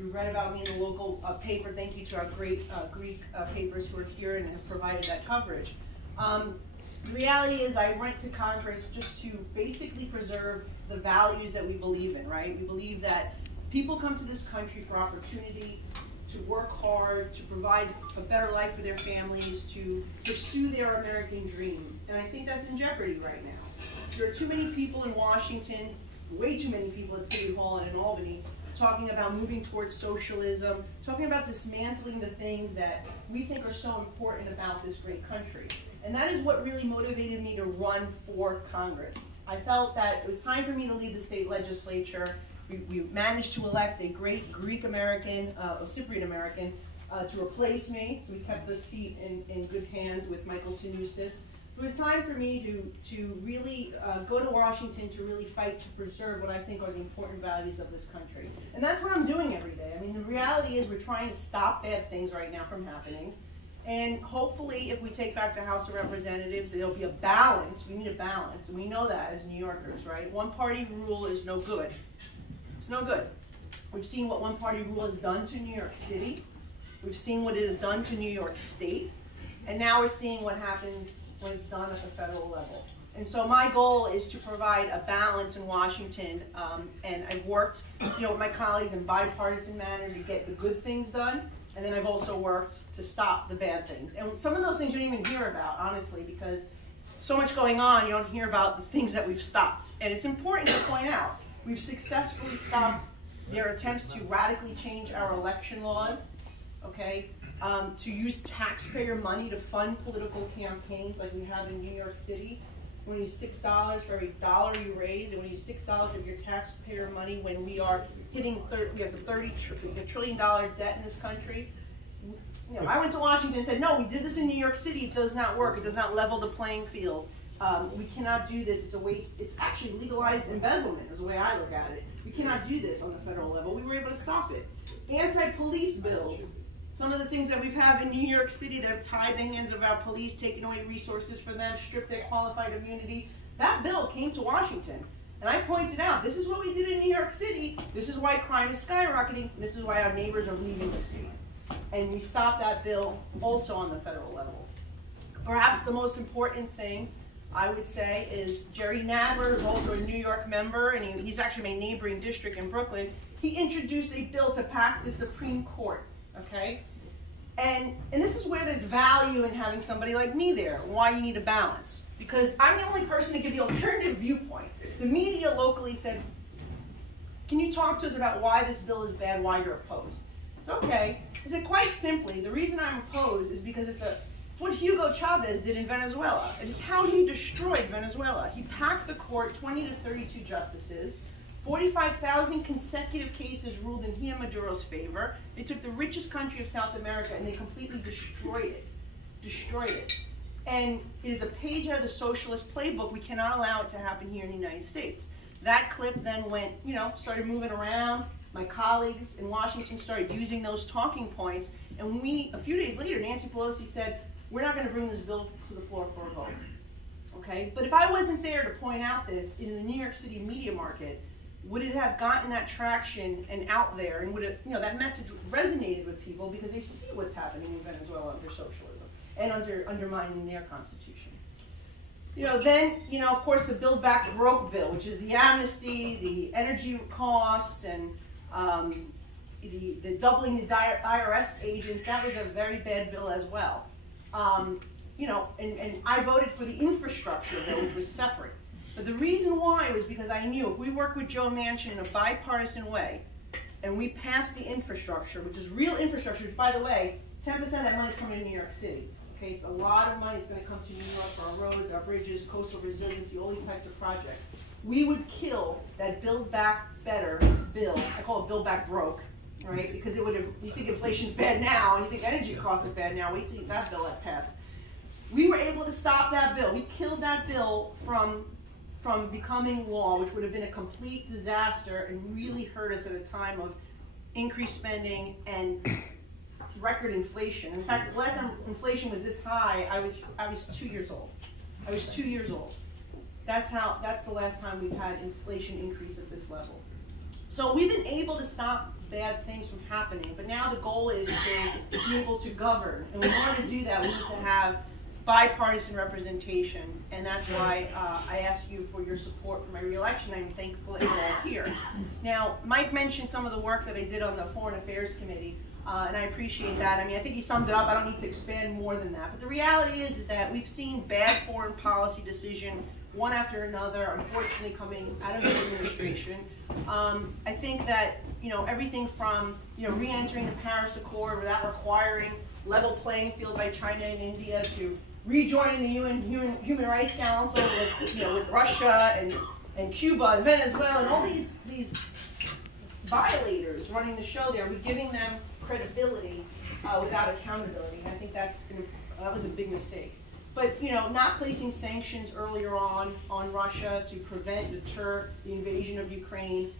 You read about me in the local paper. Thank you to our great Greek papers who are here and have provided that coverage. The reality is I went to Congress just to basically preserve the values that we believe in, right? We believe that people come to this country for opportunity, to work hard, to provide a better life for their families, to pursue their American dream. And I think that's in jeopardy right now. There are too many people in Washington, way too many people at City Hall and in Albany, talking about moving towards socialism, talking about dismantling the things that we think are so important about this great country. And that is what really motivated me to run for Congress. I felt that it was time for me to lead the state legislature. We managed to elect a great Greek American, a Cypriot American, to replace me. So we kept the seat in good hands with Michael Tanousis. It was time for me to really go to Washington to really fight to preserve what I think are the important values of this country. And that's what I'm doing every day. I mean, the reality is we're trying to stop bad things right now from happening. And hopefully, if we take back the House of Representatives, there'll be a balance. We need a balance, and we know that as New Yorkers, right? One-party rule is no good. It's no good. We've seen what one-party rule has done to New York City. We've seen what it has done to New York State. And now we're seeing what happens when it's done at the federal level. And so my goal is to provide a balance in Washington, and I've worked with my colleagues in bipartisan manner to get the good things done, and then I've also worked to stop the bad things. And some of those things you don't even hear about, honestly, because so much going on, you don't hear about the things that we've stopped. And it's important to point out, we've successfully stopped their attempts to radically change our election laws, okay? To use taxpayer money to fund political campaigns like we have in New York City. When you use $6 for every dollar you raise, and when you use $6 of your taxpayer money when we are hitting, we have a $30 trillion debt in this country. I went to Washington and said, no, we did this in New York City, it does not work, it does not level the playing field. We cannot do this, it's a waste, it's actually legalized embezzlement is the way I look at it. We cannot do this on the federal level. We were able to stop it. Anti-police bills. Some of the things that we've had in New York City that have tied the hands of our police, taken away resources for them, stripped their qualified immunity, that bill came to Washington. And I pointed out, this is what we did in New York City, this is why crime is skyrocketing, this is why our neighbors are leaving the city. And we stopped that bill also on the federal level. Perhaps the most important thing, I would say, is Jerry Nadler, who's also a New York member, and he's actually my neighboring district in Brooklyn. He introduced a bill to pack the Supreme Court, okay? And this is where there's value in having somebody like me there, why you need a balance. Because I'm the only person to give the alternative viewpoint. The media locally said, can you talk to us about why this bill is bad, why you're opposed? It's okay. I said, quite simply, the reason I'm opposed is because it's what Hugo Chavez did in Venezuela. It is how he destroyed Venezuela. He packed the court, 20 to 32 justices, 45,000 consecutive cases ruled in he and Maduro's favor. They took the richest country of South America and they completely destroyed it. Destroyed it. And it is a page out of the socialist playbook. We cannot allow it to happen here in the United States. That clip then went, started moving around. My colleagues in Washington started using those talking points. And a few days later, Nancy Pelosi said, we're not going to bring this bill to the floor for a vote. Okay? But if I wasn't there to point out this in the New York City media market, would it have gotten that traction and out there, and would it, that message resonated with people because they see what's happening in Venezuela under socialism and undermining their constitution. Then, of course, the Build Back Broke bill, which is the amnesty, the energy costs, and the doubling the IRS agents. That was a very bad bill as well. And I voted for the infrastructure bill, which was separate. But the reason why was because I knew if we work with Joe Manchin in a bipartisan way, and we pass the infrastructure, which is real infrastructure, which, by the way, 10% of that money is coming to New York City. Okay, it's a lot of money. It's going to come to New York for our roads, our bridges, coastal resiliency, all these types of projects. We would kill that Build Back Better bill. I call it Build Back Broke, right? Because it would have, you think inflation's bad now, and you think energy costs are bad now. Wait till that bill had passed. We were able to stop that bill. We killed that bill from becoming law, which would have been a complete disaster and really hurt us at a time of increased spending and record inflation. In fact, the last time inflation was this high, I was 2 years old. I was 2 years old. That's the last time we've had inflation increase at this level. So we've been able to stop bad things from happening. But now the goal is to be able to govern. And in order to do that, we need to have bipartisan representation. And that's why I asked you for your support for my reelection. I'm thankful that you're all here. Now, Mike mentioned some of the work that I did on the Foreign Affairs Committee. And I appreciate that. I mean, I think he summed it up. I don't need to expand more than that. But the reality is that we've seen bad foreign policy decision, one after another, unfortunately coming out of the administration. I think that, everything from, re-entering the Paris Accord without requiring level playing field by China and India to rejoining the UN Human Rights Council with Russia and Cuba and Venezuela and all these violators running the show there. We're giving them credibility without accountability. And I think that was a big mistake. But not placing sanctions earlier on Russia to prevent, deter the invasion of Ukraine.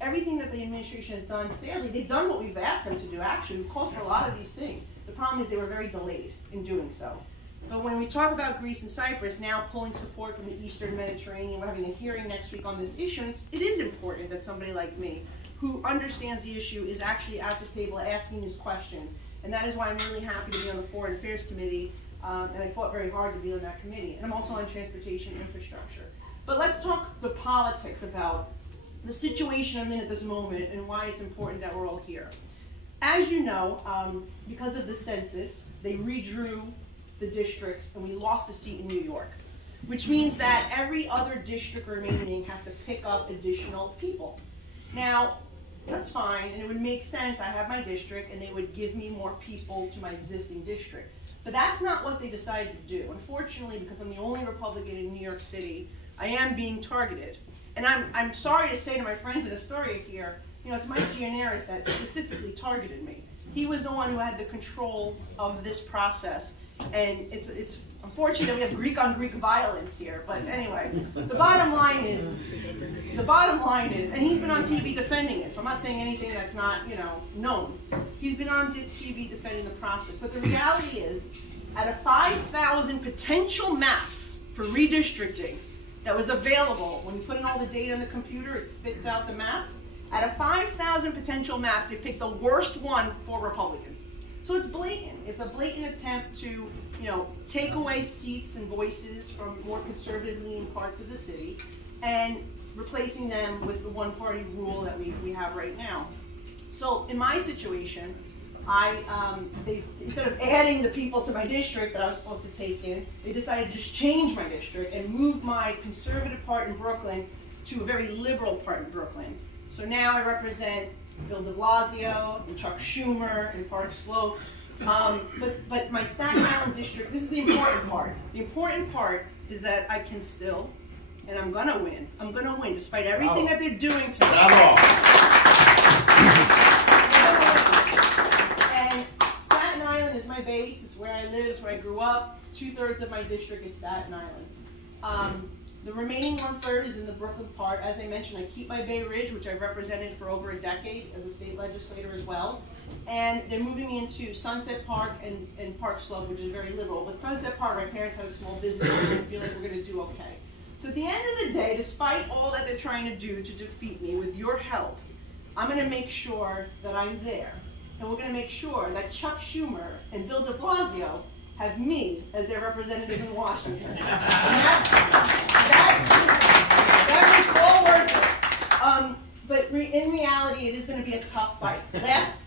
Everything that the administration has done, sadly, they've done what we've asked them to do. Actually, we've called for a lot of these things. The problem is they were very delayed in doing so. But when we talk about Greece and Cyprus now pulling support from the Eastern Mediterranean, we're having a hearing next week on this issue, and it is important that somebody like me, who understands the issue, is actually at the table asking these questions. And that is why I'm really happy to be on the Foreign Affairs Committee, and I fought very hard to be on that committee. And I'm also on transportation infrastructure. But let's talk the politics about the situation I'm in at this moment and why it's important that we're all here. As you know, because of the census, they redrew the districts and we lost a seat in New York, which means that every other district remaining has to pick up additional people. Now, that's fine, and it would make sense. I have my district, and they would give me more people to my existing district. But that's not what they decided to do. Unfortunately, because I'm the only Republican in New York City, I am being targeted. And I'm sorry to say to my friends at Astória here, it's Mike Gianaris that specifically targeted me. He was the one who had the control of this process. And it's unfortunate that we have Greek-on-Greek violence here. But anyway, the bottom line is, and he's been on TV defending it, so I'm not saying anything that's not, known. He's been on TV defending the process. But the reality is, out of 5,000 potential maps for redistricting that was available, when you put in all the data in the computer, it spits out the maps. Out of 5,000 potential maps, they picked the worst one for Republicans. So it's blatant. It's a blatant attempt to, take away seats and voices from more conservative-leaning parts of the city and replacing them with the one-party rule that we have right now. So in my situation, instead of adding the people to my district that I was supposed to take in, they decided to just change my district and move my conservative part in Brooklyn to a very liberal part in Brooklyn. So now I represent Bill de Blasio and Chuck Schumer and Park Slope. But my Staten Island district, this is the important part. The important part is that I can still, and I'm gonna win. I'm gonna win despite everything that they're doing to me. And Staten Island is my base. It's where I live. It's where I grew up. 2/3 of my district is Staten Island. The remaining 1/3 is in the Brooklyn part. As I mentioned, I keep my Bey Ridge, which I've represented for over a decade as a state legislator as well. And they're moving me into Sunset Park and Park Slope, which is very liberal. But Sunset Park, my parents have a small business, and I feel like we're going to do okay. So at the end of the day, despite all that they're trying to do to defeat me, with your help, I'm going to make sure that I'm there. And we're going to make sure that Chuck Schumer and Bill de Blasio have me as their representative in Washington. And that makes all worth it. But in reality, it is going to be a tough fight. It's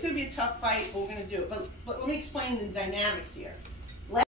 going to be a tough fight, but we're going to do it. But let me explain the dynamics here.